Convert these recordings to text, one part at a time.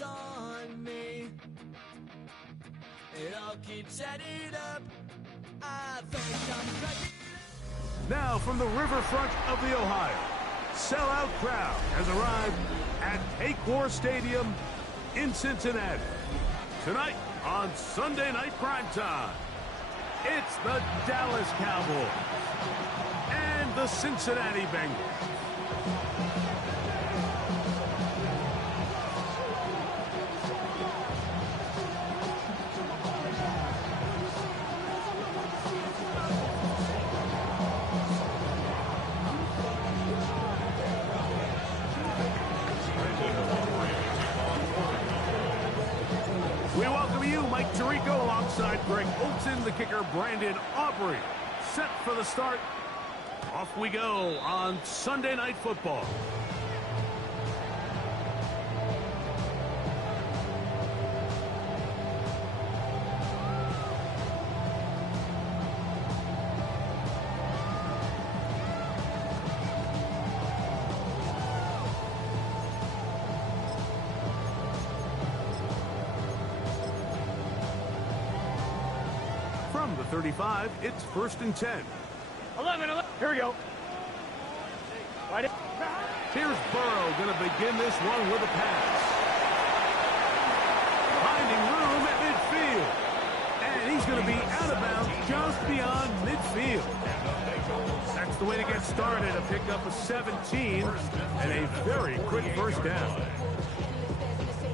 it's on me. It all keeps adding up. I think I'm cracking. Now from the riverfront of the Ohio, sellout crowd has arrived at Paycor Stadium in Cincinnati. Tonight on Sunday Night Primetime, it's the Dallas Cowboys and the Cincinnati Bengals. We welcome you, Mike Tirico, alongside Greg Olson, the kicker, Brandon Aubrey. Set for the start. Off we go on Sunday Night Football. From the 35, it's 1st and 10. 11. Here we go. Right in. Here's Burrow going to begin this one with a pass. Finding room at midfield. And he's going to be out of bounds just beyond midfield. That's the way to get started, a pickup of 17 and a very quick first down.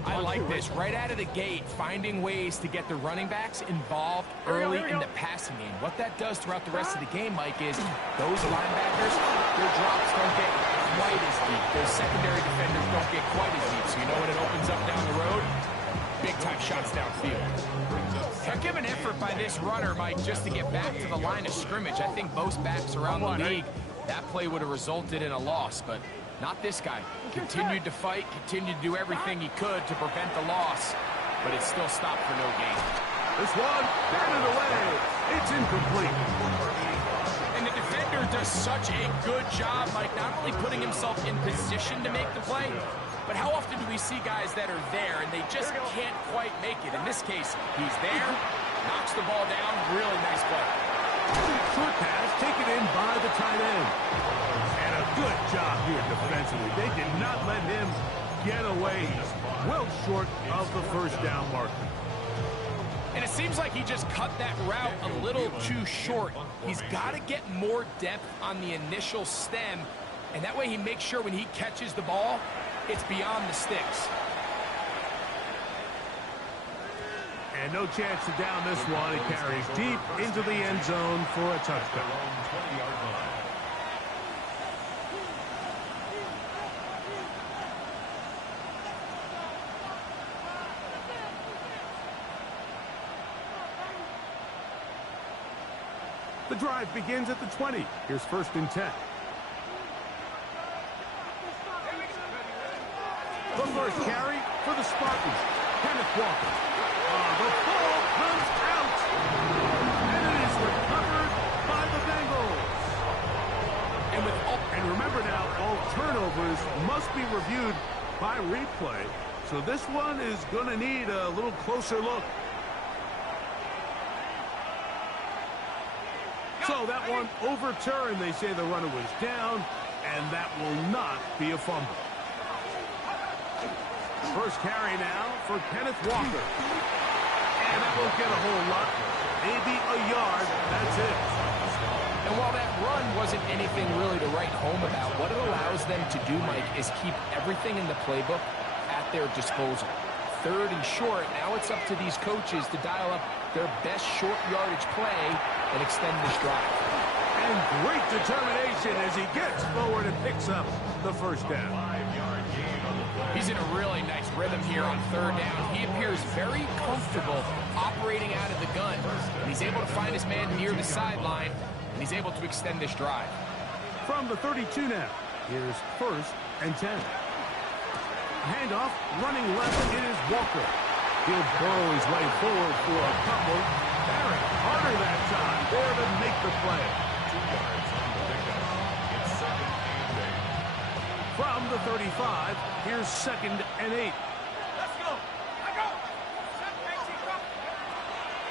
I like this. Right out of the gate, finding ways to get the running backs involved early in the passing game. What that does throughout the rest of the game, Mike, is those linebackers, their drops don't get quite as deep. Those secondary defenders don't get quite as deep. So you know when it opens up down the road, big-time shots downfield. Heck of an effort by this runner, Mike, just to get back to the line of scrimmage. I think most backs around the league, that play would have resulted in a loss, but not this guy. Continued to fight, continued to do everything he could to prevent the loss, but it still stopped for no gain. This one, batted away. It's incomplete. And the defender does such a good job, Mike, not only putting himself in position to make the play, but how often do we see guys that are there and they just can't quite make it? In this case, he's there, knocks the ball down, really nice play. Short pass taken in by the tight end. And a good job here defensively. They did not let him get away. Well short of the first down marker. And it seems like he just cut that route a little too short. He's got to get more depth on the initial stem, and that way he makes sure when he catches the ball, it's beyond the sticks. And no chance to down this one. It carries deep into the end zone for a touchdown. The drive begins at the 20. Here's 1st and 10. The first carry for the Spartans. Kenneth Walker. The ball comes out. And it is recovered by the Bengals. And remember now, all turnovers must be reviewed by replay. So this one is going to need a little closer look. So that one overturned. They say the runner was down, and that will not be a fumble. First carry now for Kenneth Walker. And that won't get a whole lot. Maybe a yard. That's it. And while that run wasn't anything really to write home about, what it allows them to do, Mike, is keep everything in the playbook at their disposal. 3rd and short, now it's up to these coaches to dial up their best short yardage play and extend this drive. And great determination as he gets forward and picks up the first down. He's in a really nice rhythm here on 3rd down. He appears very comfortable operating out of the gun. And he's able to find his man near the sideline, and he's able to extend this drive. From the 32 now, here's 1st and 10. Handoff, running left, it is Walker. He'll burrow his way forward for a couple. Barrett, harder that time, there to make the play. 2 yards on the pickup. It's 2nd and 8. From the 35, here's 2nd and 8. Let's go.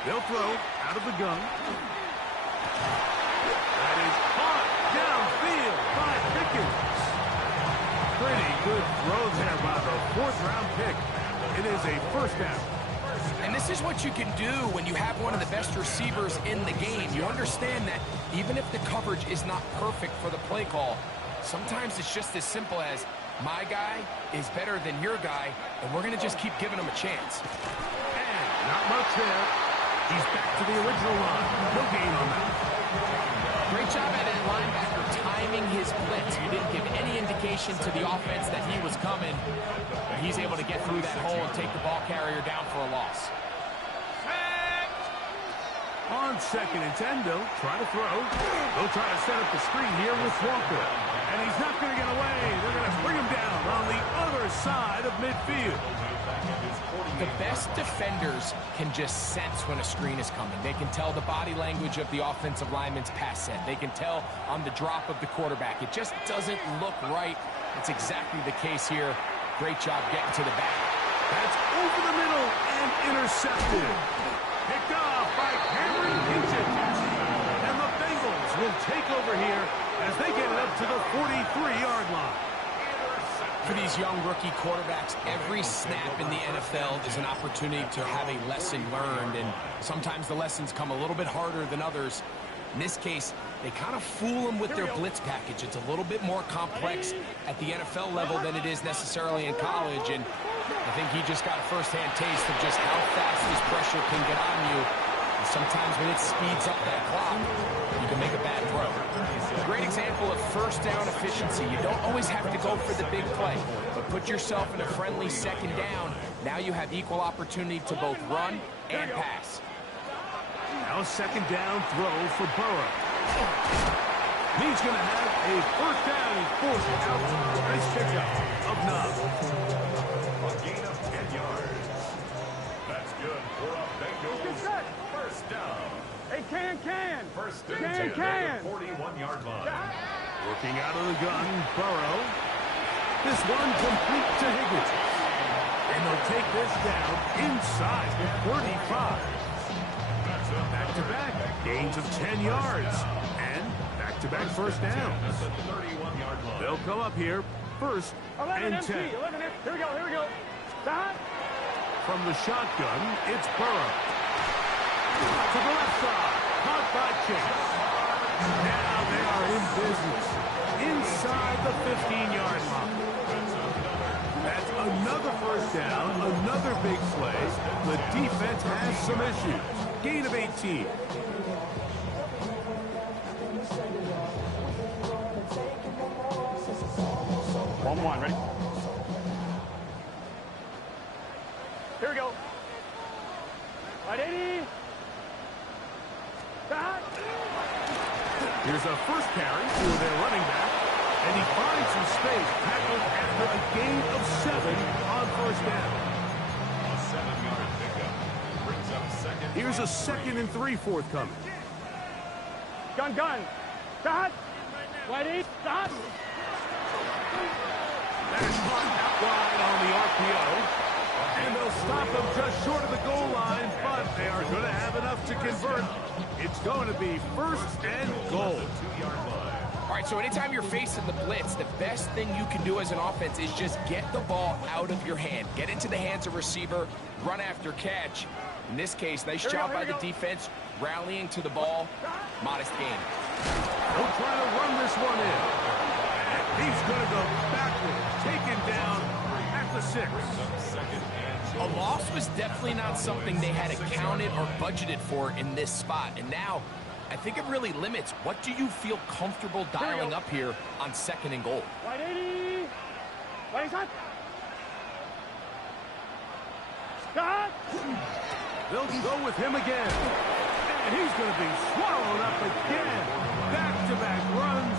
They'll throw out of the gun. That is caught downfield by Pickens. Pretty good throw there by the fourth-round pick. It is a first down. And this is what you can do when you have one of the best receivers in the game. You understand that even if the coverage is not perfect for the play call, sometimes it's just as simple as my guy is better than your guy, and we're going to just keep giving him a chance. And not much there. He's back to the original line. No gain on that. Great job at that linebacker timing his blitz. He didn't give any indication to the offense that he was coming. But he's able to get through that hole and take the ball carrier down for a loss. On 2nd and 10, they'll try to throw. They'll try to set up the screen here with Walker. And he's not going to get away. They're going to bring him down on the other side of midfield. The best defenders can just sense when a screen is coming. They can tell the body language of the offensive lineman's pass set. They can tell on the drop of the quarterback. It just doesn't look right. It's exactly the case here. Great job getting to the back. That's over the middle and intercepted. Picked off by Cameron Hinton. And the Bengals will take over here as they get it up to the 43-yard line. For these young rookie quarterbacks, every snap in the NFL is an opportunity to have a lesson learned, and sometimes the lessons come a little bit harder than others. In this case, they kind of fool them with their blitz package. It's a little bit more complex at the NFL level than it is necessarily in college, and I think he just got a first-hand taste of just how fast this pressure can get on you. And sometimes when it speeds up that clock, you can make a bad throw. Great example of first down efficiency. You don't always have to go for the big play, but put yourself in a friendly second down. Now you have equal opportunity to both run and pass. Now a second down throw for Burrow. He's going to have a first down. He's forced out. Nice pickup of 9. A gain of 10 yards. That's good for a Bengals first down. Hey, can. First and 10 Can. at the 41-yard line. Working out of the gun, Burrow. This one complete to Higgins. And they'll take this down inside the 35. Back-to-back gains of 10 yards. And back-to-back first downs. At the 31-yard line. They'll come up here first 11 and 10. 11 Here we go. Stop. From the shotgun, it's Burrow. To the left side, caught by Chase. Now they are in business inside the 15-yard line. That's another first down, another big play. The defense has some issues. Gain of 18. One, ready? Here we go. Right, 80. Stop. Here's a first carry for their running back, and he finds some space, tackled after a gain of 7 on first down. A 7-yard pickup. Brings up second. Here's a 2nd and 3 forthcoming. Gun. Stop. Ready? Stop. That is caught out wide on the RPO. And they'll stop them just short of the goal line, but they are going to have enough to convert. It's going to be first and goal. 2-yard line. All right, so anytime you're facing the blitz, the best thing you can do as an offense is just get the ball out of your hand. Get into the hands of receiver, run after catch. In this case, nice job by the defense, rallying to the ball. Modest gain. They'll try to run this one in. And he's going to go backwards, taken down at the 6. Second and A loss was definitely not something they had accounted or budgeted for in this spot. And now, I think it really limits what do you feel comfortable dialing up here on 2nd and goal. Right, 80. Right, shot. Stop. They'll go with him again. And he's going to be swallowed up again. Back-to-back runs,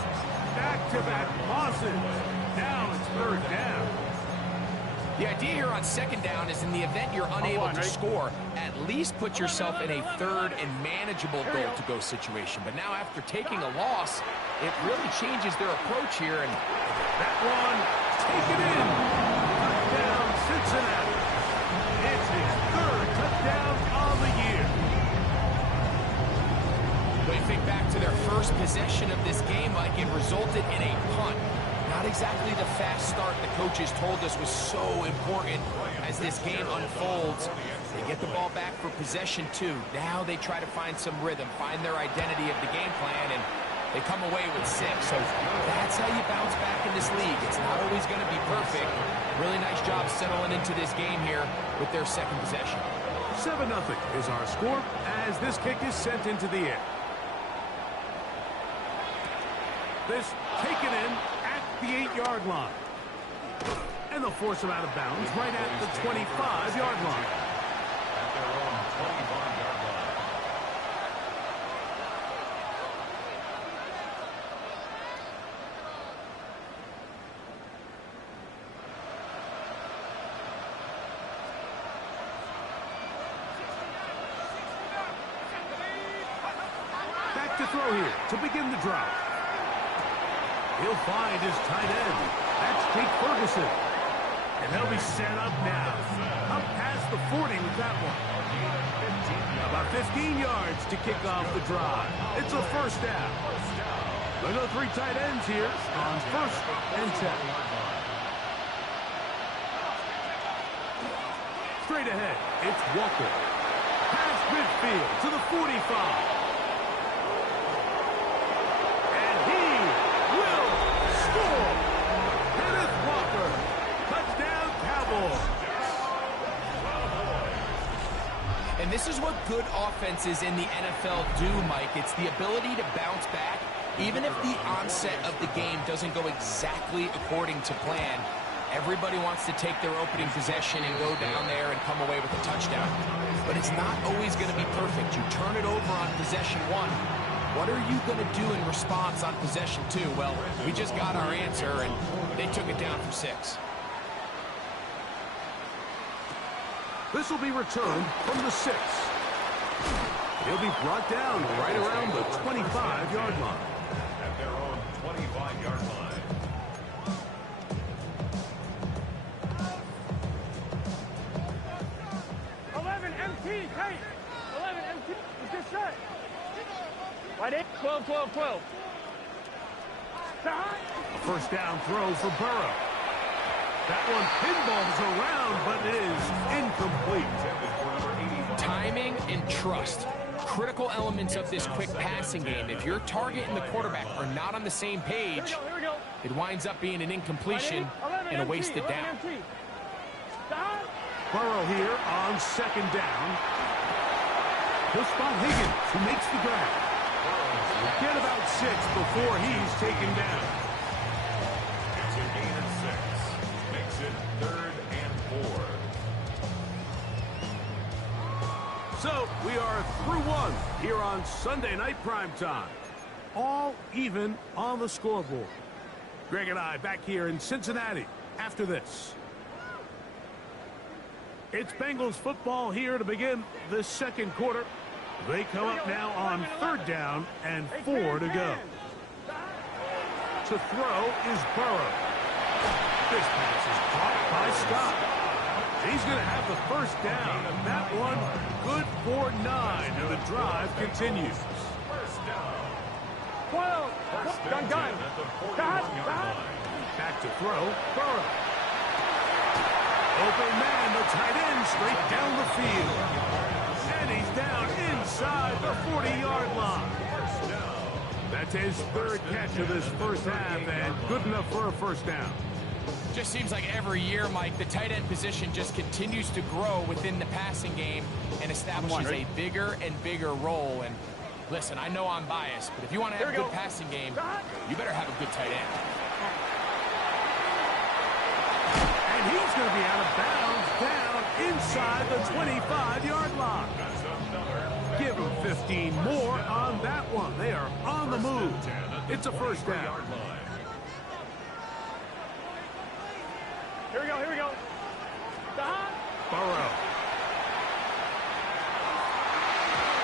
back-to-back losses. Now it's third down. The idea here on 2nd down is in the event you're unable to score, at least put yourself in a 3rd and manageable goal-to-go situation. But now after taking a loss, it really changes their approach here. And that one taken in. Touchdown, Cincinnati. It's his 3rd touchdown of the year. first possession of this game, Mike, it resulted in a punt. Not exactly the fast start the coaches told us was so important as this game unfolds. They get the ball back for possession 2. Now they try to find some rhythm, find their identity of the game plan, and they come away with 6. So that's how you bounce back in this league. It's not always going to be perfect. Really nice job settling into this game here with their second possession. 7-0 is our score as this kick is sent into the air. This taken in at the 8-yard line. And they'll force him out of bounds right at the 25-yard line. At their own 25-yard line. Back to throw here to begin the drive. He'll find his tight end. That's Jake Ferguson. And they'll be set up now. Up past the 40 with that one. About 15 yards to kick off the drive. It's a first down. They go 3 tight ends here on 1st and 10. Straight ahead, it's Walker. Past midfield to the 45. Kenneth Walker, touchdown Cowboys. And this is what good offenses in the NFL do, Mike. It's the ability to bounce back, even if the onset of the game doesn't go exactly according to plan. Everybody wants to take their opening possession and go down there and come away with a touchdown. But it's not always going to be perfect. You turn it over on possession 1. What are you going to do in response on possession 2? Well, we just got our answer, and they took it down for 6. This will be returned from the 6. He'll be brought down right around the 25-yard line. At their own 25-yard line. Hey, 11 MT. It's just set. Right in. 12, 12, 12. A first down throw for Burrow. That one pinballs around, but is incomplete. Timing and trust. Critical elements of this quick passing game. If your target and the quarterback are not on the same page, it winds up being an incompletion and a wasted down. Burrow here on 2nd down. He'll spot Higgins, who makes the grab. Get about 6 before he's taken down. It's a gain of 6. Makes it 3rd and 4. So we are through 1 here on Sunday Night Primetime. All even on the scoreboard. Greg and I back here in Cincinnati after this. It's Bengals football here to begin the 2nd quarter. They come up now on 3rd down and 4 to go. To throw is Burrow. This pass is caught by Scott. He's going to have the first down, and that one good for 9, and the drive continues. First down. 12. Gun. Back to throw, Burrow. Open man, the tight end, straight down the field. And he's down inside the 40-yard line. That's his 3rd catch of this first half, and good enough for a first down. Just seems like every year, Mike, the tight end position just continues to grow within the passing game and establishes a bigger and bigger role. And listen, I know I'm biased, but if you want to have a good passing game, you better have a good tight end. And he's going to be out of bounds down inside the 25-yard line. Give him 15 more on that one. They are on the move. It's a first down. Here we go. Burrow.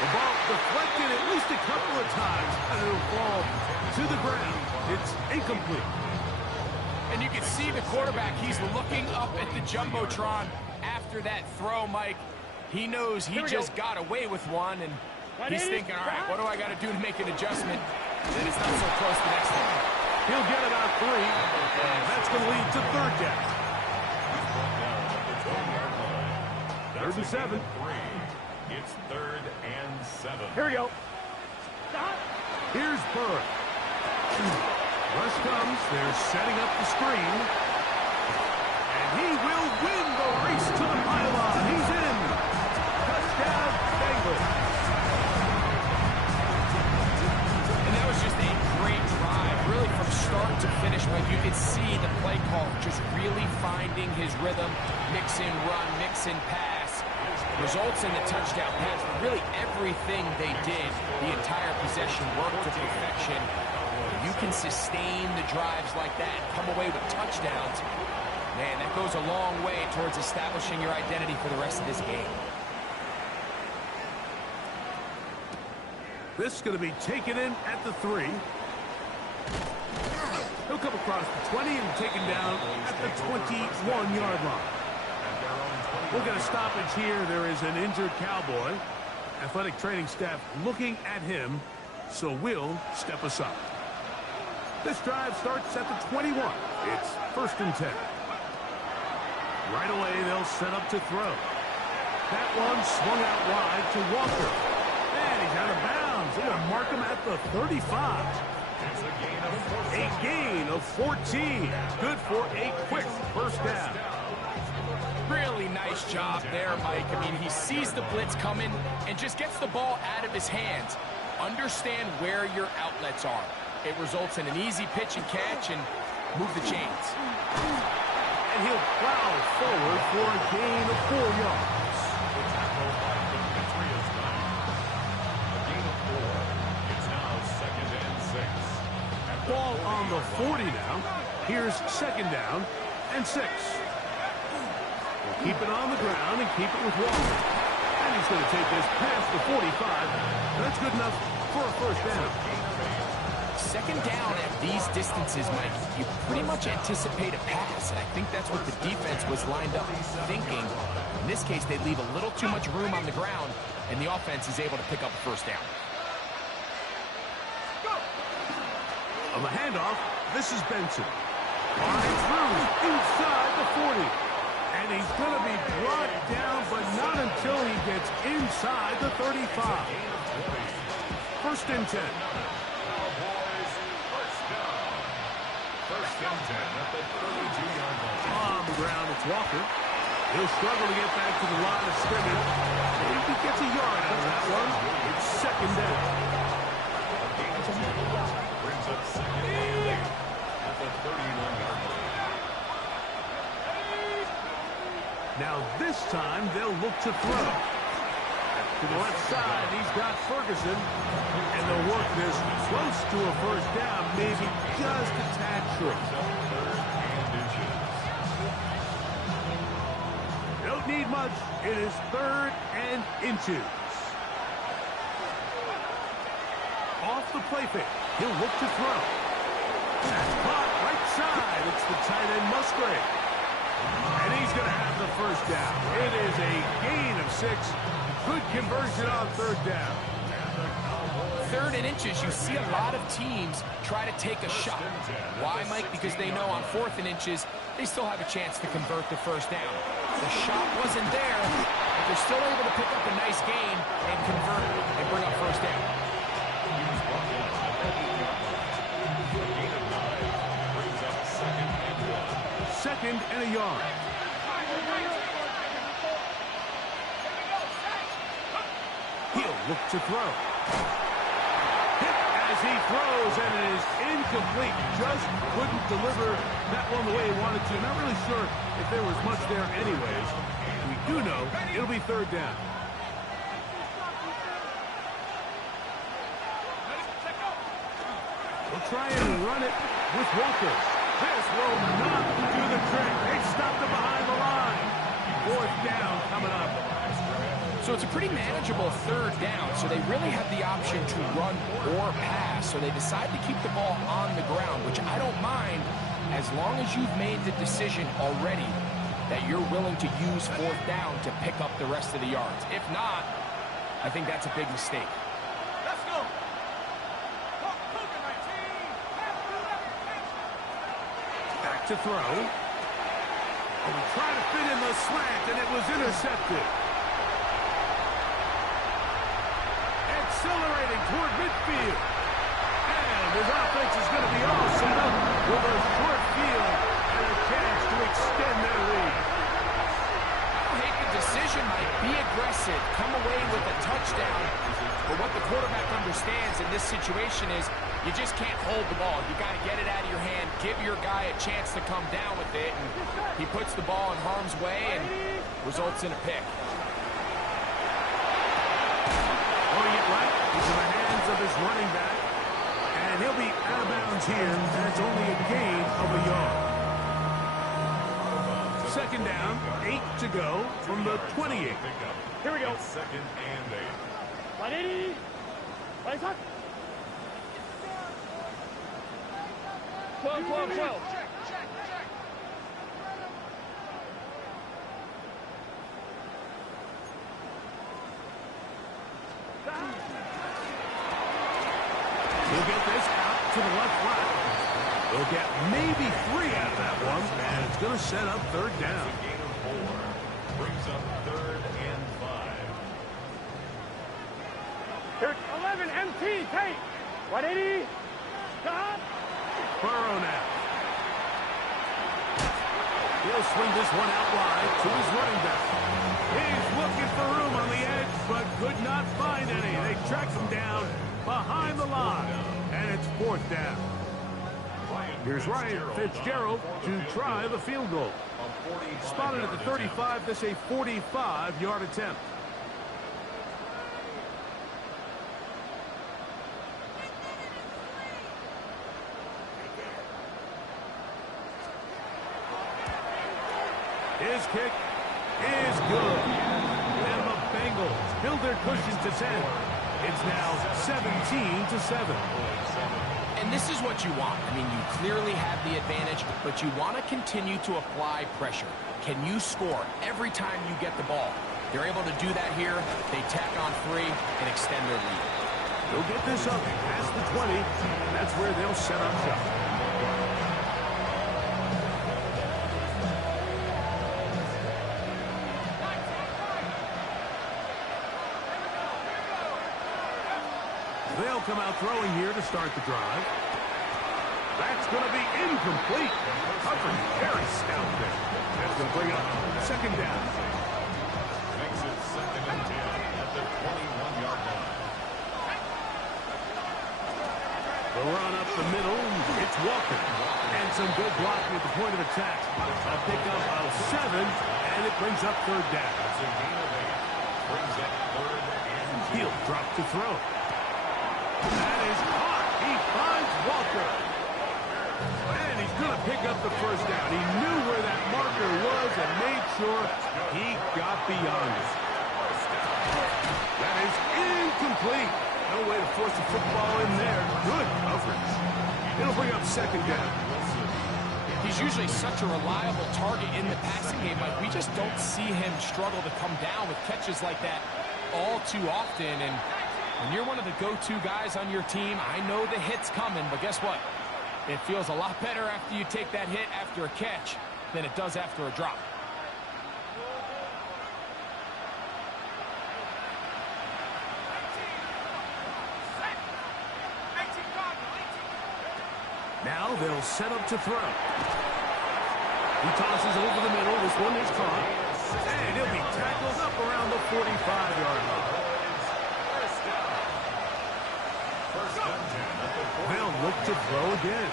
The ball deflected at least a couple of times, and it'll fall to the ground. It's incomplete. And you can see the quarterback, he's looking up at the Jumbotron after that throw, Mike. He knows he just got away with one, and he's thinking, all right, what do I got to do to make an adjustment? Then it's not so close the next time. He'll get about 3, and that's going to lead to third down. 3rd and 7. It's 3rd and 7. Here we go. Here's Burr. Rush comes. They're setting up the screen. And he will win the race to the pylon. He's in. Touchdown, Bengals. And that was just a great drive. Really from start to finish, but you could see the play call just really finding his rhythm. Mix in run, mix in pass. Results in the touchdown pass. Really everything they did, the entire possession worked to perfection. You can sustain the drives like that, come away with touchdowns. Man, that goes a long way towards establishing your identity for the rest of this game. This is going to be taken in at the 3. He'll come across the 20 and taken down at the 21-yard line. We'll get a stoppage here. There is an injured Cowboy. Athletic training staff looking at him, so we'll step aside. This drive starts at the 21. It's 1st and 10. Right away, they'll set up to throw. That one swung out wide to Walker. And he's out of bounds. They're going to mark him at the 35. A gain of 14. Good for a quick first down. Really nice job there, Mike. I mean, he sees the blitz coming and just gets the ball out of his hands. Understand where your outlets are. It results in an easy pitch and catch and move the chains. And he'll plow forward for a gain of 4 yards. It's now 2nd and 6. Ball on the 40 now. Here's 2nd down and 6. We'll keep it on the ground and keep it with Walker. And he's going to take this past the 45. That's good enough for a first down. 2nd down at these distances, Mike, you pretty much anticipate a pass, and I think that's what the defense was lined up thinking. In this case, they leave a little too much room on the ground, and the offense is able to pick up a first down. On the handoff, this is Benson. Flying through inside the 40. And he's going to be brought down, but not until he gets inside the 35. 1st and 10. At the 32-yard line. On the ground, it's Walker. He'll struggle to get back to the line of scrimmage. Maybe he gets a yard out of that one. It's 2nd down. Brings up 2nd and 8 at the 31-yard line. Now this time they'll look to throw. To the left side, he's got Ferguson. And they'll work this close to a first down, maybe just a tad short. Don't need much. It is 3rd and inches. Off the play fake. He'll look to throw. That's caught right side. It's the tight end Musgrave. And he's going to have the first down. It is a gain of 6. Good conversion on 3rd down. 3rd and inches, you see a lot of teams try to take a shot. Why, Mike? Because they know on 4th and inches, they still have a chance to convert the first down. The shot wasn't there, but they're still able to pick up a nice gain and convert and bring up first down. 2nd and a yard. He'll look to throw. Hit as he throws, and it is incomplete. Just couldn't deliver that one the way he wanted to. Not really sure if there was much there anyways. We do know it'll be 3rd down. We'll try and run it with Walker. This will not do the trick. They stopped him behind the line. 4th down coming up. So it's a pretty manageable 3rd down, so they really have the option to run or pass, so they decide to keep the ball on the ground, which I don't mind as long as you've made the decision already that you're willing to use 4th down to pick up the rest of the yards. If not, I think that's a big mistake. Let's go. to throw. Oh, he tried to fit in the slant, and it was intercepted. Accelerating toward midfield. And his offense is going to be all set up with a short field and a chance to extend their lead. I hate the decision, Mike. Be aggressive. Come away with a touchdown. But what the quarterback understands in this situation is you just can't hold the ball. You got to get it out of your hand, give your guy a chance to come down with it, and he puts the ball in harm's way and results in a pick. Throwing it right into the hands of his running back, and he'll be out of bounds here, and it's only a gain of a yard. Second down, 8 to go from the 28. Here we go. Second and 8. 180. 12, 12, 12. He'll get this out to the left flat. He'll get maybe 3 out of that one, and it's going to set up third down. A gain of 4. Brings up third and 5. Here, 11, MT, Tate. 180. Stop. Burrow now. He'll swing this one out wide to his running back. He's looking for room on the edge, but could not find any. They tracked him down behind the line, and it's fourth down. Here's Ryan Fitzgerald to try the field goal. Spotted at the 35, this a 45-yard attempt. His kick is good. And the Bengals build their cushion to 10. It's now 17-7. And this is what you want. I mean, you clearly have the advantage, but you want to continue to apply pressure. Can you score every time you get the ball? They're able to do that here. They tack on 3 and extend their lead. They'll get this up past the 20, and that's where they'll set up shop. They'll come out throwing here to start the drive. That's going to be incomplete. Coverage very stout there. That's going to bring up second down. Makes it second and 10 at the 21-yard line. The run up the middle. It's Walker. And some good blocking at the point of attack. A pickup of 7, and it brings up third down. That's a gain of 8. Brings up third and 2. He'll drop to throw. That is caught. He finds Walker. And he's going to pick up the first down. He knew where that marker was and made sure he got beyond it. That is incomplete. No way to force the football in there. Good coverage. It'll bring up second down. He's usually such a reliable target in the passing game. Like, we just don't see him struggle to come down with catches like that all too often. And when you're one of the go-to guys on your team, I know the hit's coming, but guess what? It feels a lot better after you take that hit after a catch than it does after a drop. Now they'll set up to throw. He tosses over the middle. This one is caught. And he'll be tackled up around the 45-yard line. They'll look to throw again.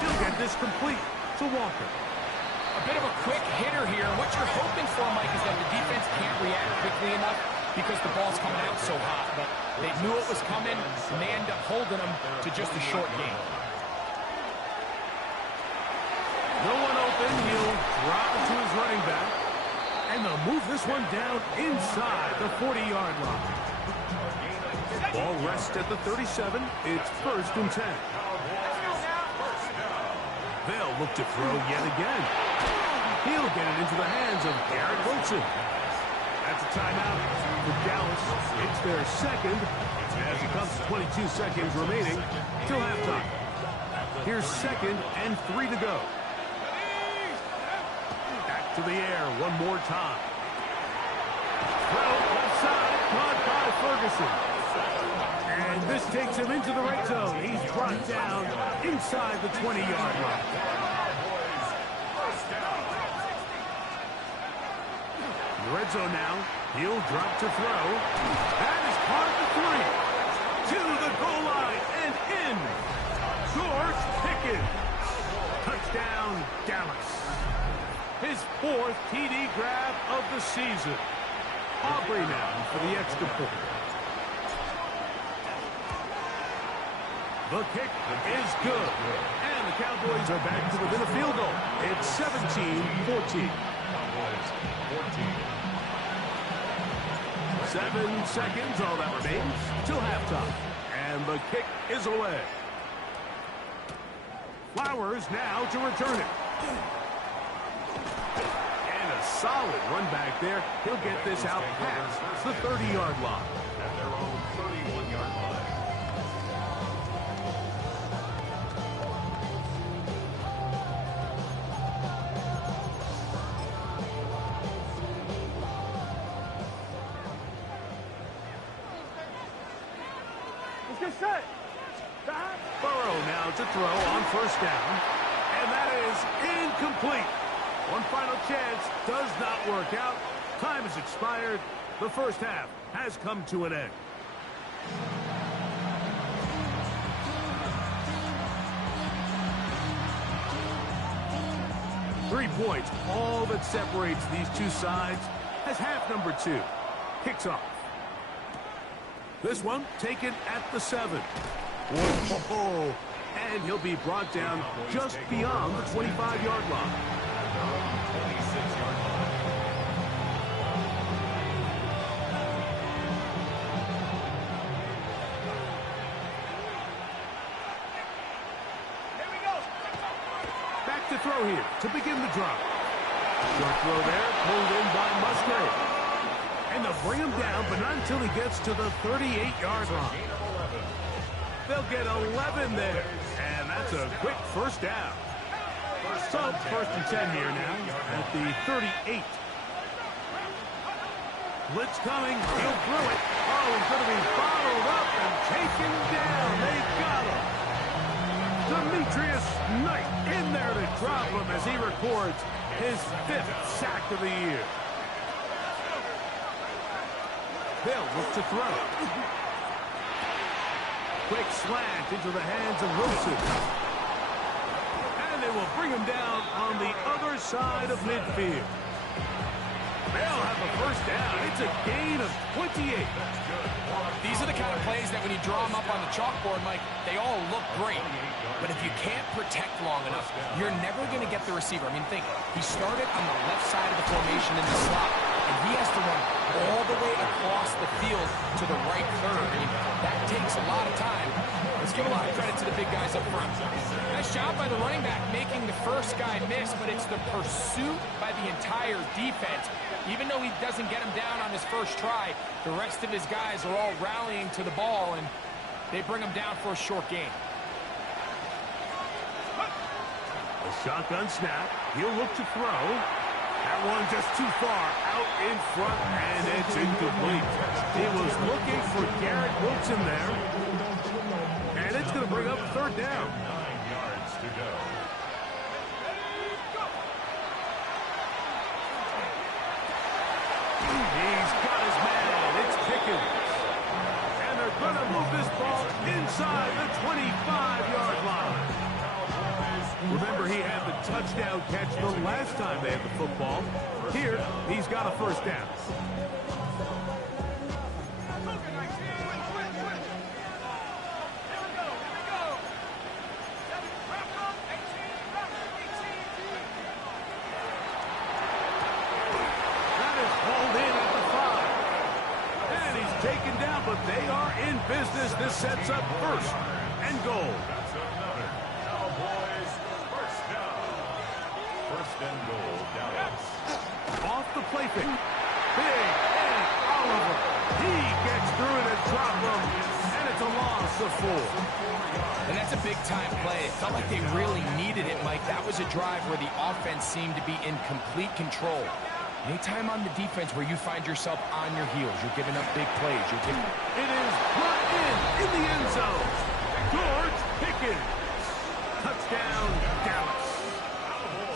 He'll get this complete to Walker. A bit of a quick hitter here. What you're hoping for, Mike, is that the defense can't react quickly enough because the ball's coming out so hot. But they knew it was coming, and they end up holding them to just a short game. No one open. He'll drop it to his running back. And they'll move this one down inside the 40-yard line. Ball rests at the 37. It's first and 10. They'll look to throw yet again. He'll get it into the hands of Garrett Wilson. That's a timeout for Dallas. It's their second as it comes to 22 seconds remaining till halftime. Here's 2nd and 3 to go. Back to the air one more time. Throw left side, caught by Ferguson. And this takes him into the red zone. He's brought down inside the 20-yard line. The red zone now. He'll drop to throw. That is caught at the 3. To the goal line and in. George Pickens. Touchdown, Dallas. His 4th TD grab of the season. Aubrey now for the extra point. The kick is good. And the Cowboys are back to within a field goal. It's 17-14. 7 seconds, all that remains, till halftime. And the kick is away. Flowers now to return it. And a solid run back there. He'll get this out past the 30-yard line. At their own 31-yard line. Burrow now to throw on 1st down. And that is incomplete. One final chance does not work out. Time has expired. The first half has come to an end. Three points, all that separates these two sides as half number 2 kicks off. This one taken at the 7. Whoa. And he'll be brought down just beyond the 25-yard line. 26-yard line. Back to throw here to begin the drive. Short throw there, pulled in by Musgrave. And they'll bring him down, but not until he gets to the 38-yard line. They'll get 11 there, and that's a quick first down. So, 1st and 10 here now at the 38. Blitz coming, he'll throw it. Oh, he's going to be followed up and taken down. They got him. Demetrius Knight in there to drop him as he records his 5th sack of the year. They'll look to throw. Quick slant into the hands of Wilson. And they will bring him down on the other side of midfield. They'll have a first down. It's a gain of 28. These are the kind of plays that when you draw them up on the chalkboard, Mike, they all look great. But if you can't protect long enough, you're never going to get the receiver. I mean, think, he started on the left side of the formation in the slot, and he has to run all the way across the field to the right third. I mean, that takes a lot of time. Let's give a lot of credit to the big guys up front. Nice job by the running back making the first guy miss, but it's the pursuit by the entire defense. Even though he doesn't get him down on his first try, the rest of his guys are all rallying to the ball, and they bring him down for a short gain. A shotgun snap. He'll look to throw. That one just too far out in front, and it's incomplete. He was looking for Garrett Wilson there. And it's going to bring up 3rd down. 9 yards to go. He's got his man. It's Pickens. And they're going to move this ball inside the 25-yard line. Remember, he had the touchdown catch the last time they had the football. Here, he's got a first down. That is hauled in at the 5. And he's taken down, but they are in business. This sets up 1st and goal. That's another Cowboys first down. 1st and goal, Dallas. Off the play pick. Big Ed Oliver. He gets through it and drops him. And That's a loss of 4. And that's a big-time play. It felt like they really needed it, Mike. That was a drive where the offense seemed to be in complete control. Anytime on the defense where you find yourself on your heels, you're giving up big plays. It is brought in the end zone. George Pickens. Touchdown, Dallas.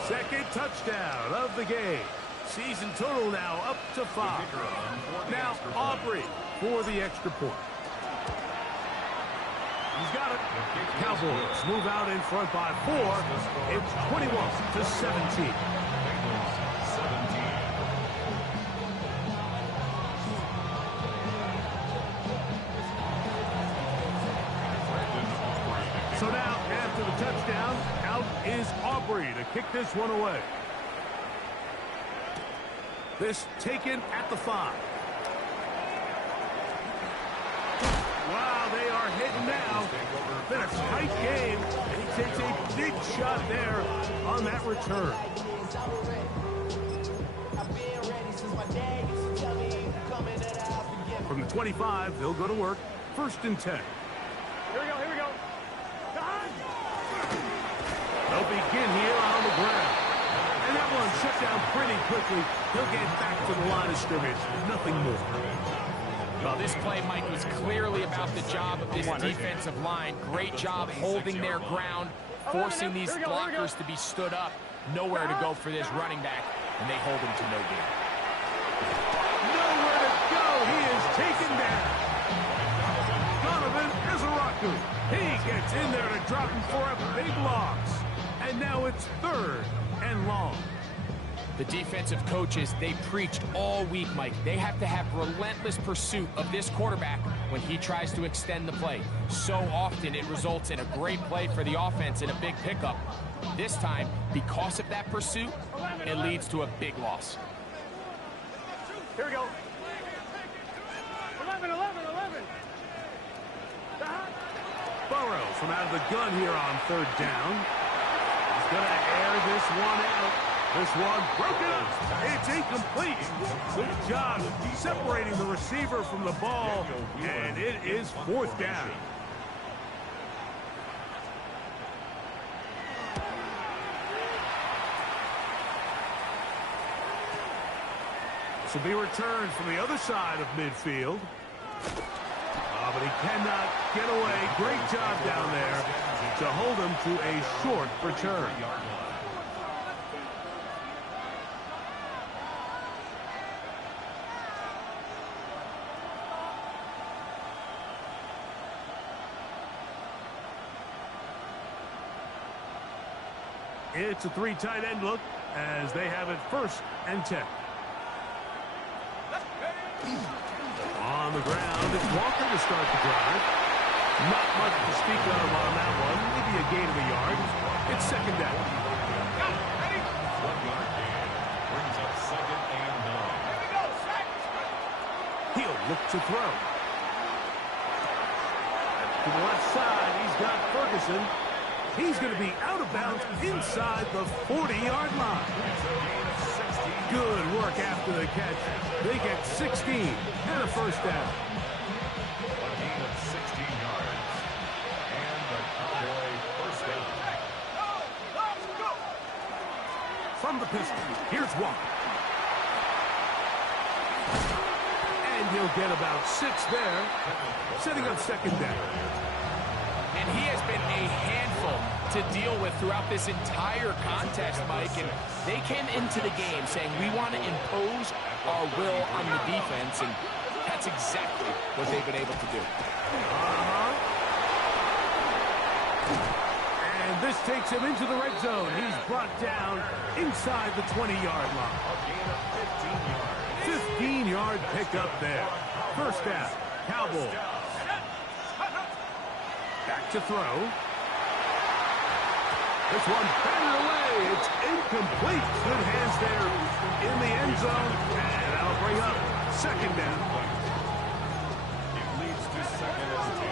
Second touchdown of the game. Season total now up to 5. Now Aubrey for the extra point. He's got it. Cowboys move out in front by 4. It's 21-17. So now, after the touchdown, out is Aubrey to kick this one away. This taken at the 5. Wow, they are hitting now. Been a tight game, and he takes a big shot there on that return. From the 25, they'll go to work. 1st and 10. Here we go, here we go. They'll begin here on the ground. And that one shut down pretty quickly. He'll get back to the line of scrimmage. Nothing more. Well, this play, Mike, was clearly about the job of this defensive line. Great job holding their ground, forcing these blockers to be stood up. Nowhere to go for this running back, and they hold him to no gain. Nowhere to go. He is taken down. Donovan Izaraku. He gets in there to drop him for a big loss. And now it's 3rd and long. The defensive coaches, they preached all week, Mike. They have to have relentless pursuit of this quarterback when he tries to extend the play. So often it results in a great play for the offense and a big pickup. This time, because of that pursuit, it leads to a big loss. Here we go. 11. Burrows from out of the gun here on 3rd down. He's going to air this one out. This one broken up. It's incomplete. Good job separating the receiver from the ball, and it is 4th down. This will be returned from the other side of midfield. But he cannot get away. Great job down there to hold him to a short return. It's a 3 tight end look as they have it 1st and 10. On the ground, it's Walker to start the drive. Not much to speak of on that one. Maybe a gain of a yard. It's 2nd down. 1 yard gain. Brings up 2nd and 9. He'll look to throw. To the left side, he's got Ferguson. He's going to be out of bounds inside the 40-yard line. Good work after the catch. They get 16 and a 1st down. A gain of 16 yards. And the Cowboy 1st down. From the pistol, here's Walker. And he'll get about 6 there, setting up 2nd down. And he has been a handful to deal with throughout this entire contest, Mike. And they came into the game saying, we want to impose our will on the defense. And that's exactly what they've been able to do. And this takes him into the red zone. He's brought down inside the 20-yard line. A gain of 15 yards. 15-yard pickup there. 1st down, Cowboys. Back to throw. This one batted away. It's incomplete. Good hands there in the end zone. And that'll bring up 2nd down. It leads to 2nd and 10.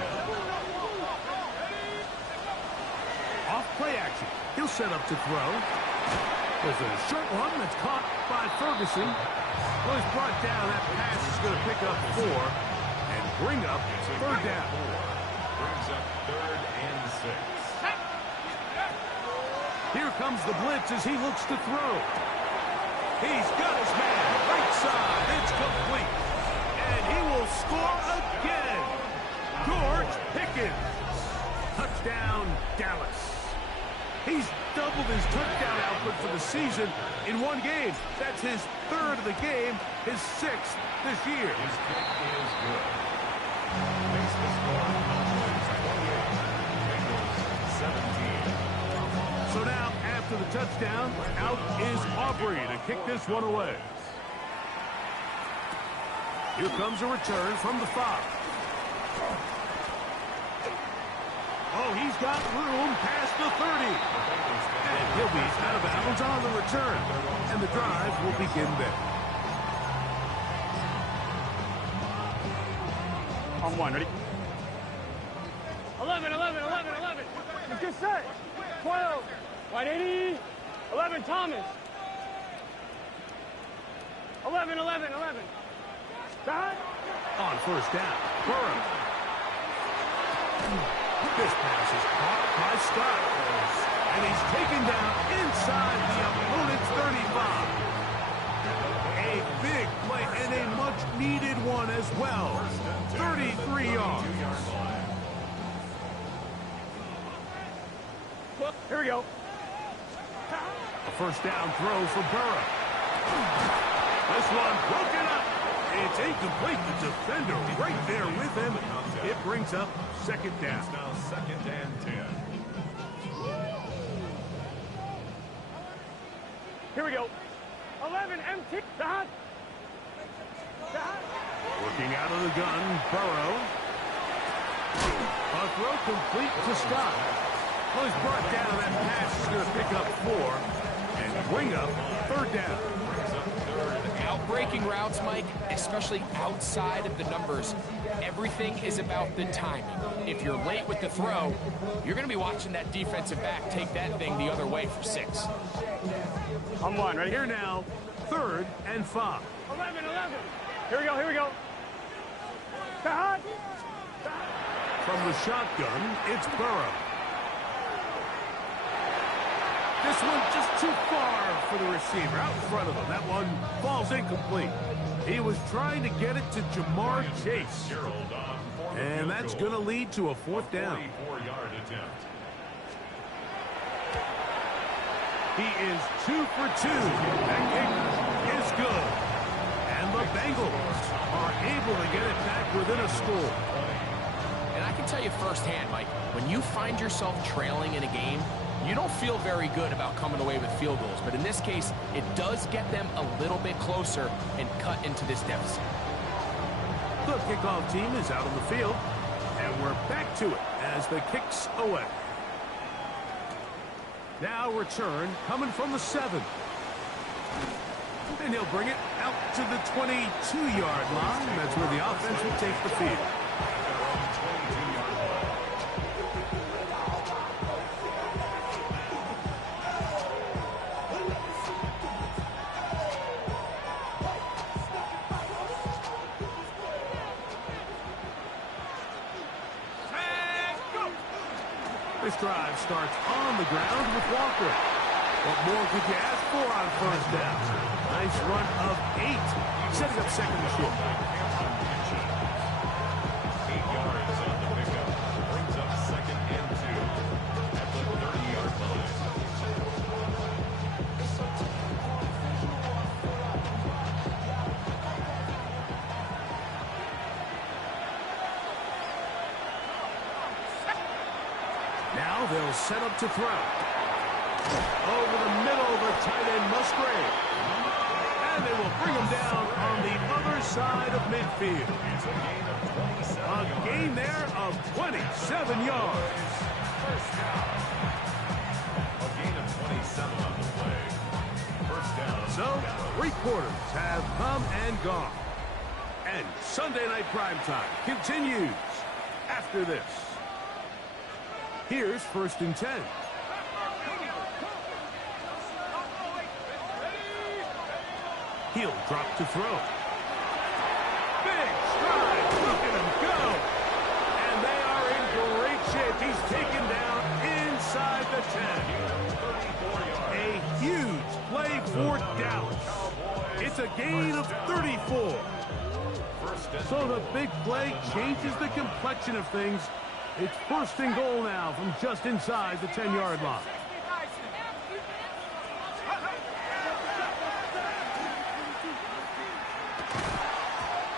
Off play action. He'll set up to throw. There's a short one that's caught by Ferguson. Well, he's brought down. That pass is going to pick up 4 and bring up 3rd down. Brings up 3rd and 6. Here comes the blitz as he looks to throw. He's got his man. Right side. It's complete. And he will score again. George Pickens. Touchdown, Dallas. He's doubled his touchdown output for the season in one game. That's his 3rd of the game, his 6th this year. His kick is good. Makes the score Cowboys 28, Bengals 17. So now, after the touchdown, out is Aubrey to kick this one away. Here comes a return from the 5. Oh, he's got room past the 30. And he'll be out of bounds on the return. And the drive will begin there. On 1, ready? 11, 11, 11, 11. Good set. 12. 180. 11, Thomas. 11, 11, 11. Stop. On first down, Burrow. This pass is caught by Scott. And he's taken down inside the opponent's 35. A big play and a much-needed one as well. 33 yards. Here we go. A first down throw for Burrow. This one broken up. It's incomplete. The defender right there with him. It brings up 2nd down. It's now 2nd and 10. Here we go. 11, empty. Dot. Dot. Working out of the gun, Burrow. A throw complete to Scott. Well, he's brought down. That pass is going to pick up 4 and bring up 3rd down. Out-breaking routes, Mike, especially outside of the numbers, everything is about the timing. If you're late with the throw, you're going to be watching that defensive back take that thing the other way for 6. On 1, ready? Here now, 3rd and 5. 11, 11. Here we go, here we go. Dot. From the shotgun, it's Burrow. This one just too far for the receiver out in front of him. That one falls incomplete. He was trying to get it to Jamar Chase. And that's going to lead to a 4th down. 44-yard attempt. He is 2 for 2. That kick is good. And the Bengals are able to get it back within a score. And I can tell you firsthand, Mike, when you find yourself trailing in a game, you don't feel very good about coming away with field goals. But in this case, it does get them a little bit closer and cut into this deficit. The kickoff team is out on the field. And we're back to it as the kick's away. Now return coming from the 7. And he'll bring it out to the 22-yard line. That's where the offense will take the field. This drive starts on the ground with Walker. What more could you ask for on first down? Nice run of 8, setting up 2nd and short. 8 yards on the pickup. Brings up 2nd and 2 at the 30-yard line. Now they'll set up to throw. Over the middle, the tight end Musgrave. And they will bring him down on the other side of midfield. It's a gain of 27 A gain there of 27 yards. First down. A gain of 27 on the play. First down. So, 3 quarters have come and gone. And Sunday Night Primetime continues after this. Here's 1st and 10. He'll drop to throw. Big stride. Look at him go. And they are in great shift. He's taken down inside the 10. A huge play for Dallas. It's a gain of 34. So the big play changes the complexion of things. It's first and goal now from just inside the 10-yard line.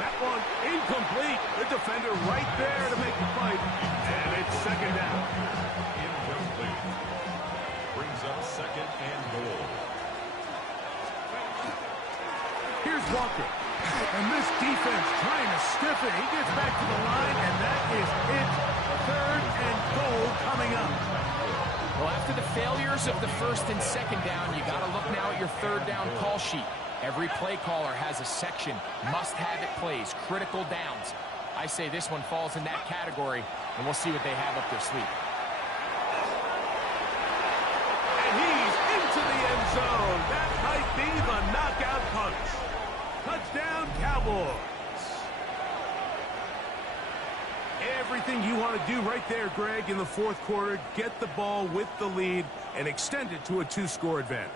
That one incomplete. The defender right there to make the fight. And it's second down. Incomplete. Brings up second and goal. Here's Walker. And this defense trying to stiff it. He gets back to the line, and that is it. Third and goal coming up. Well, after the failures of the first and second down, you got to look now at your third down call sheet. Every play caller has a section, must-have-it plays, critical downs. I say this one falls in that category, and we'll see what they have up their sleeve. And he's into the end zone. That might be the knockout punch. Touchdown, Cowboys. Everything you want to do right there, Greg, in the fourth quarter. Get the ball with the lead and extend it to a two-score advantage.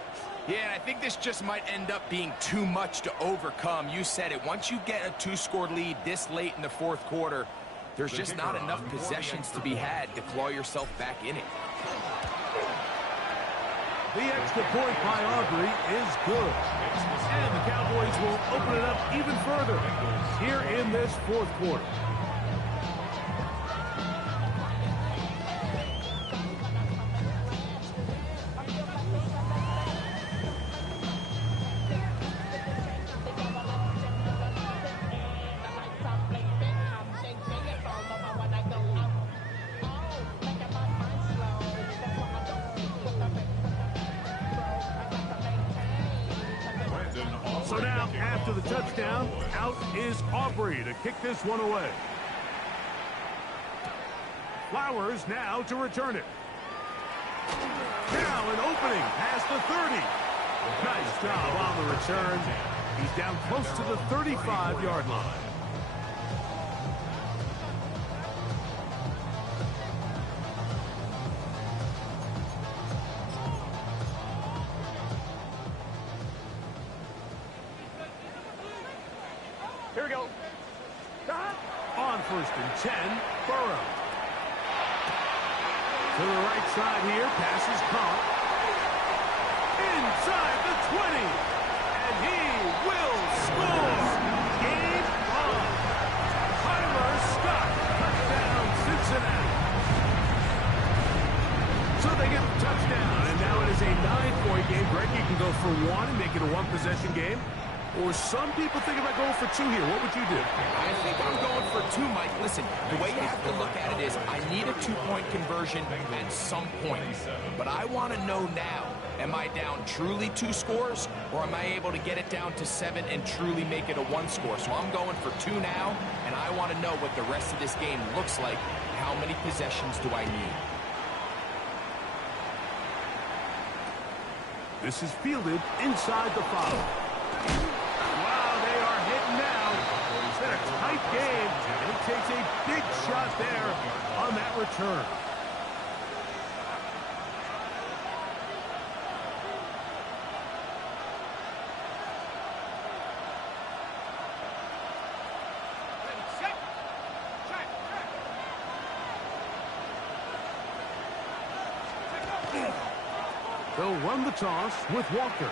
Yeah, and I think this just might end up being too much to overcome. You said it. Once you get a two-score lead this late in the fourth quarter, there's just not enough possessions to be had to claw yourself back in it. The extra point by Aubrey is good. And the Cowboys will open it up even further here in this fourth quarter. So now, after the touchdown, out is Aubrey to kick this one away. Flowers now to return it. Now an opening past the 30. Nice job on the return. He's down close to the 35-yard line. Here we go. On first and 10, Burrow. To the right side here, pass is caught. Inside the 20. And he will score. Game on. Tyler Scott, touchdown Cincinnati. So they get the touchdown, and now it is a 9-point game. Greg, you can go for one and make it a one-possession game. Or some people think about going for two here. What would you do? I think I'm going for two, Mike. Listen, the way you have to look at it is I need a two-point conversion at some point. But I want to know now, am I down truly 2 scores, or am I able to get it down to 7 and truly make it a 1 score? So I'm going for 2 now, and I want to know what the rest of this game looks like. How many possessions do I need? This is fielded inside the 5. A tight game, and he takes a big shot there on that return. They'll run the toss with Walker.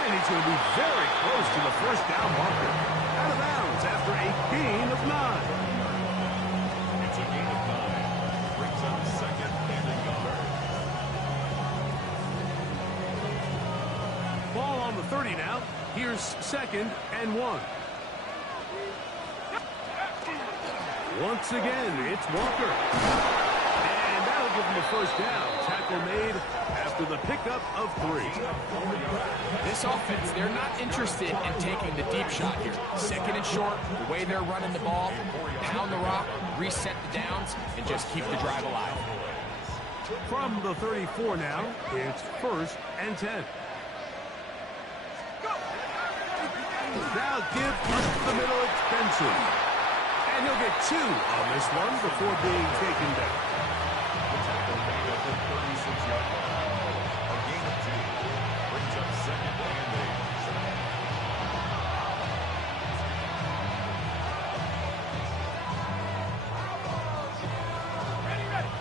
And he's going to be very close to the first down marker. Out of bounds after a gain of 9. It's a gain of 9. Brings up second and a yard. Ball on the 30 now. Here's second and 1. Once again, it's Walker. And that'll give him a first down. Tackle made after the pickup of 3. This offense, they're not interested in taking the deep shot here. Second and short, the way they're running the ball, pound the rock, reset the downs, and just keep the drive alive. From the 34 now, it's first and 10. Now give up the middle, it's Benson. And he'll get 2 on this one before being taken down. The tackle made at the 36-yard line. A gain of 2 brings up 2nd and 8.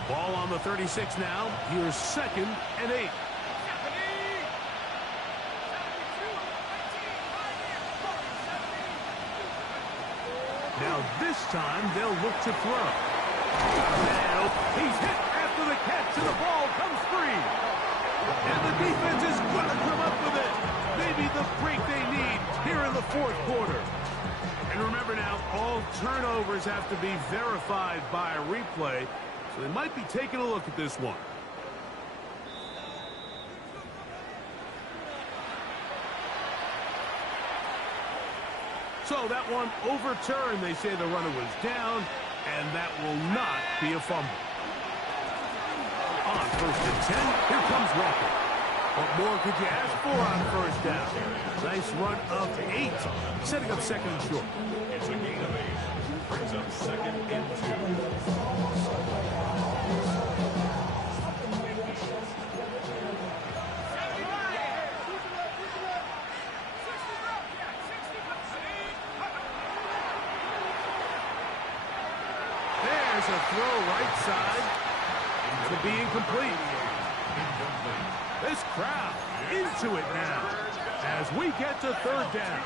Ball on the 36 now. Here's 2nd and 8. Now this time they'll look to throw. He's hit after the catch and the ball comes free. And the defense is going to come up with it. Maybe the break they need here in the 4th quarter. And remember now, all turnovers have to be verified by a replay. So they might be taking a look at this one. So that one overturned. They say the runner was down, and that will not be a fumble. On 1st and 10, here comes Walker. What more could you ask for on 1st down? Nice run of 8, setting up 2nd and short. It's a gain of 8. Brings up 2nd and 2. There's a throw right side. To be incomplete. This crowd into it now as we get to 3rd down.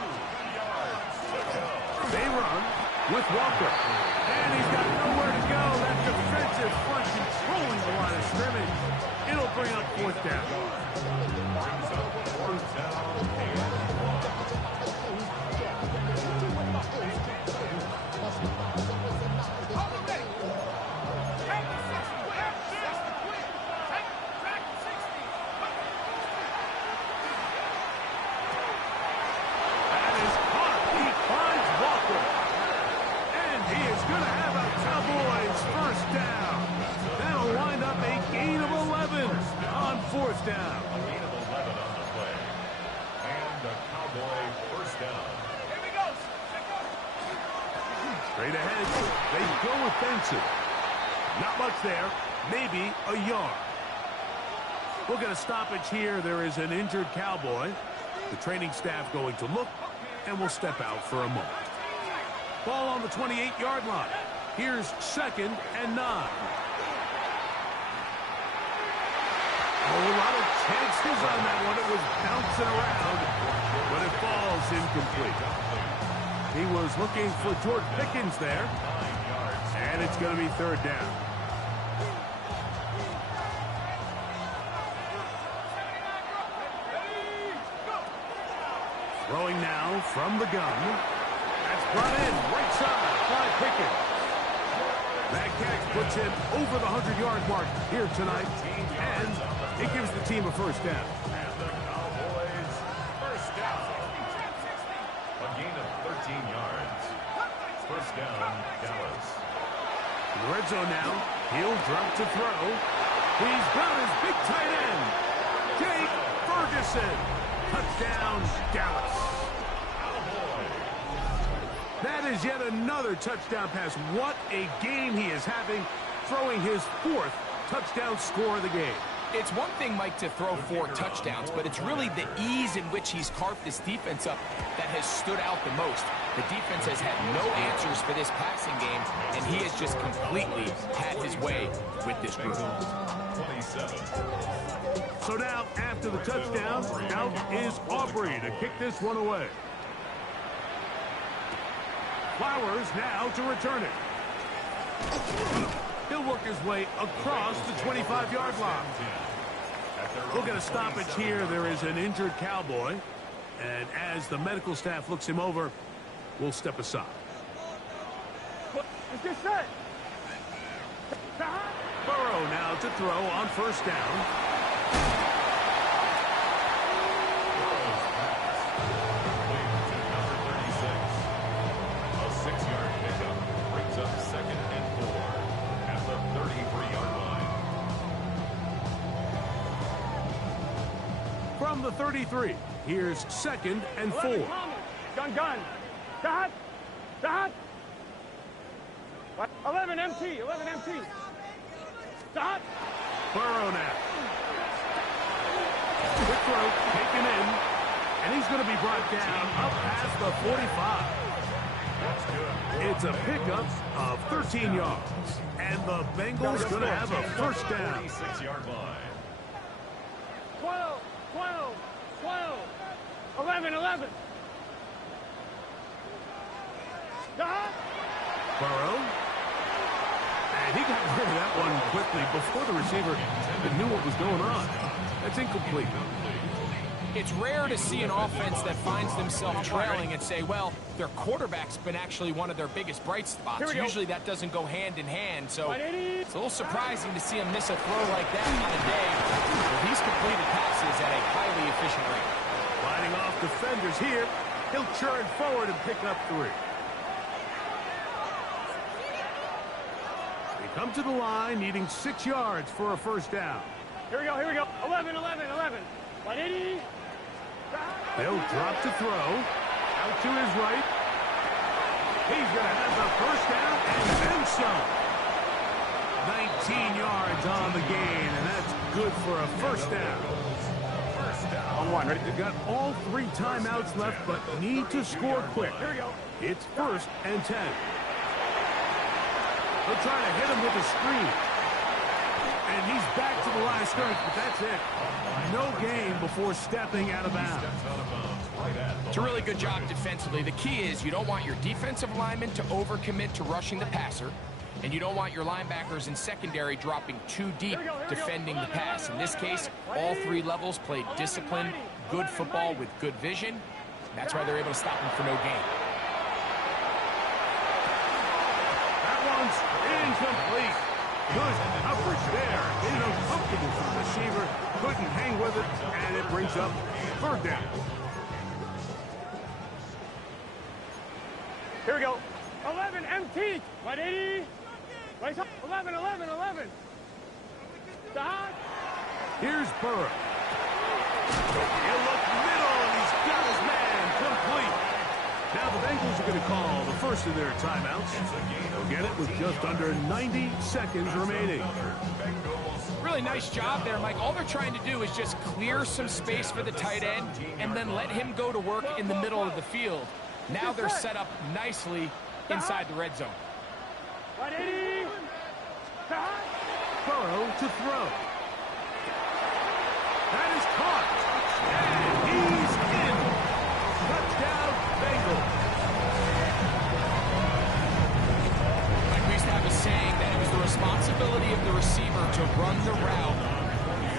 They run with Walker. And he's got nowhere to go. That defensive front controlling the line of scrimmage. It'll bring up 4th down. Brings up 4th down and 4th down. A gain of 11 on the play. And a Cowboy 1st down. Here we go. Straight ahead, they go with Benson. Not much there, maybe a yard. We'll get a stoppage here. There is an injured Cowboy. The training staff going to look, and we'll step out for a moment. Ball on the 28-yard line. Here's 2nd and 9. A whole lot of chances on that one. It was bouncing around, but it falls incomplete. He was looking for George Pickens there, and it's going to be 3rd down. Throwing now from the gun. That's brought in right side by Pickens. That catch puts him over the 100-yard mark here tonight, and it gives the team a 1st down. And the Cowboys 1st down. A gain of 13 yards. 1st down, Dallas. In the red zone now. He'll drop to throw. He's got his big tight end, Jake Ferguson. Touchdown, Dallas. That is yet another touchdown pass. What a game he is having, throwing his 4th touchdown score of the game. It's one thing, Mike, to throw 4 touchdowns, but it's really the ease in which he's carved this defense up that has stood out the most. The defense has had no answers for this passing game, and he has just completely had his way with this group. 27. So now, after the touchdown, out is Aubrey to kick this one away. Flowers now to return it. He'll work his way across the 25-yard line. We'll get a stoppage here. There is an injured Cowboy. And as the medical staff looks him over, we'll step aside. Let's get set. Burrow now to throw on 1st down. Burrow's pass. Complete to number 36. A 6-yard pickup brings up 2nd and 4 at the 33-yard line. From the 33, here's 2nd and 4. Gun. Dot. 11 MT, 11 MT. Stop. Burrow now. Quick throw, taken in, and he's going to be brought down up past the 45. That's good. It's a pickup of 13 yards, and the Bengals going to have a first down. 46-yard line. 12, 12, 12. 11, 11. Stop. Burrow. And he got rid of that one quickly before the receiver even knew what was going on. That's incomplete. It's rare to see an offense that finds themselves trailing and say, well, their quarterback's been actually one of their biggest bright spots. Usually that doesn't go hand in hand, so it's a little surprising to see him miss a throw like that on a day where he's completed passes at a highly efficient rate. Fighting off defenders here. He'll churn forward and pick up 3. They come to the line, needing 6 yards for a first down. Here we go, here we go. 11, 11, 11. 180. They'll drop to throw. Out to his right. He's going to have the first down and then some. 19 yards on the gain, and that's good for a first down. On one, ready? They've got all 3 timeouts left, but need to score quick. Here we go. It's 1st and 10. They'll try to hit him with a screen. And he's back to the line of scrimmage, but that's it. No gain before stepping out of bounds. It's a really good job defensively. The key is you don't want your defensive linemen to overcommit to rushing the passer, and you don't want your linebackers in secondary dropping too deep defending the pass. In this case, all 3 levels played disciplined, good football with good vision. That's why they're able to stop him for no gain. That one's incomplete. Good coverage there. It's uncomfortable for the receiver. Couldn't hang with it, and it brings up 3rd down. Here we go. 11 MT. 180. Right up. 11, 11, 11. Stop. Here's Burrow. He'll look middle, and he's got his man complete. Now the Bengals are going to call the first of their timeouts. They'll get it with just under 90 seconds remaining. Really nice job there, Mike. All they're trying to do is just clear some space for the tight end and then let him go to work in the middle of the field. Now they're set up nicely inside the red zone. 180. Stop. Burrow to throw. That is caught. And he's in. Touchdown, Bengals. Like we used to have a saying that it was the responsibility of the receiver to run the route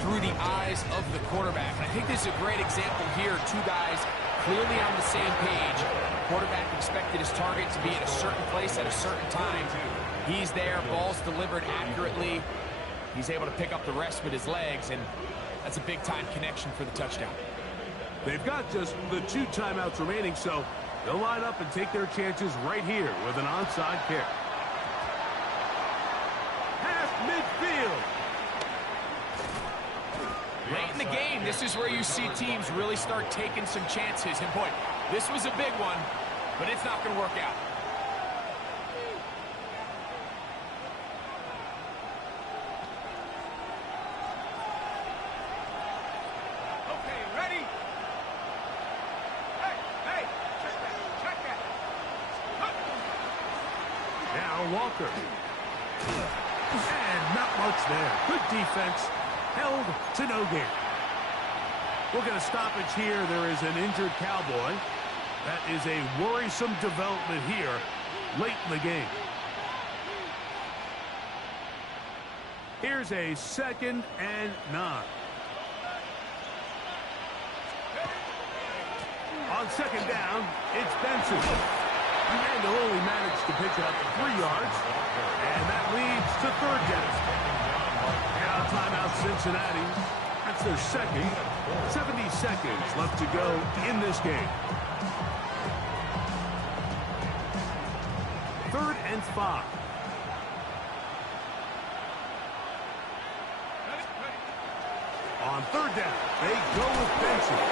through the eyes of the quarterback. And I think this is a great example here. 2 guys clearly on the same page. Quarterback expected his target to be at a certain place at a certain time. He's there, ball's delivered accurately. He's able to pick up the rest with his legs, and that's a big-time connection for the touchdown. They've got just the 2 timeouts remaining, so they'll line up and take their chances right here with an onside kick. Past midfield. Late in the game, this is where you see teams really start taking some chances. And boy, this was a big one, but it's not going to work out. Okay, ready? Hey, check that. Now Walker. And not much there. Good defense. Held to no gain. We'll get a stoppage here. There is an injured Cowboy. That is a worrisome development here late in the game. Here's a 2nd and 9. On 2nd down, it's Benson. And they'll only manage to pick up 3 yards. And that leads to 3rd down. Now timeout Cincinnati. That's their 2nd. 70 seconds left to go in this game. 3rd and 5. On 3rd down, they go with Benson.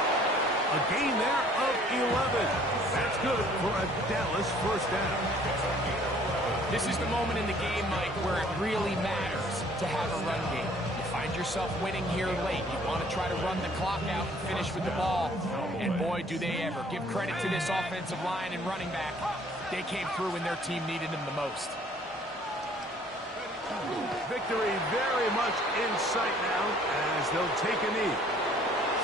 A gain there of 11. That's good for a Dallas first down. This is the moment in the game, Mike, where it really matters to have a run game. You find yourself winning here late. You want to try to run the clock out and finish with the ball. And boy, do they ever. Give credit to this offensive line and running back. They came through when their team needed them the most. Victory very much in sight now as they'll take a knee.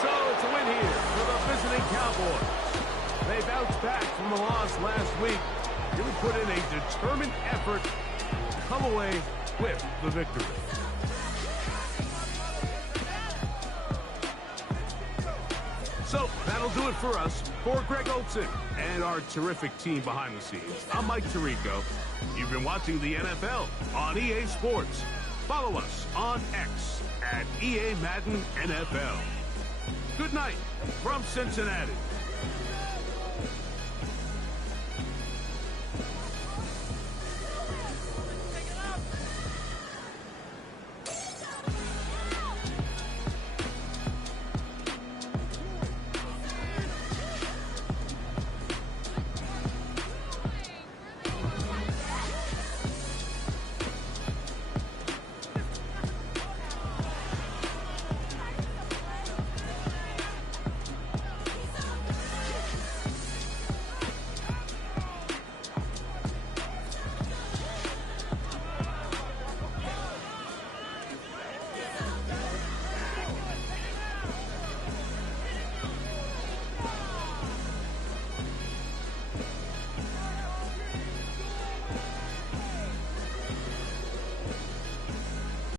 So it's a win here for the visiting Cowboys. They bounced back from the loss last week. Really put in a determined effort to come away with the victory. So that'll do it for us. For Greg Olson and our terrific team behind the scenes, I'm Mike Tirico. You've been watching the NFL on EA Sports. Follow us on X at EA Madden NFL. Good night from Cincinnati.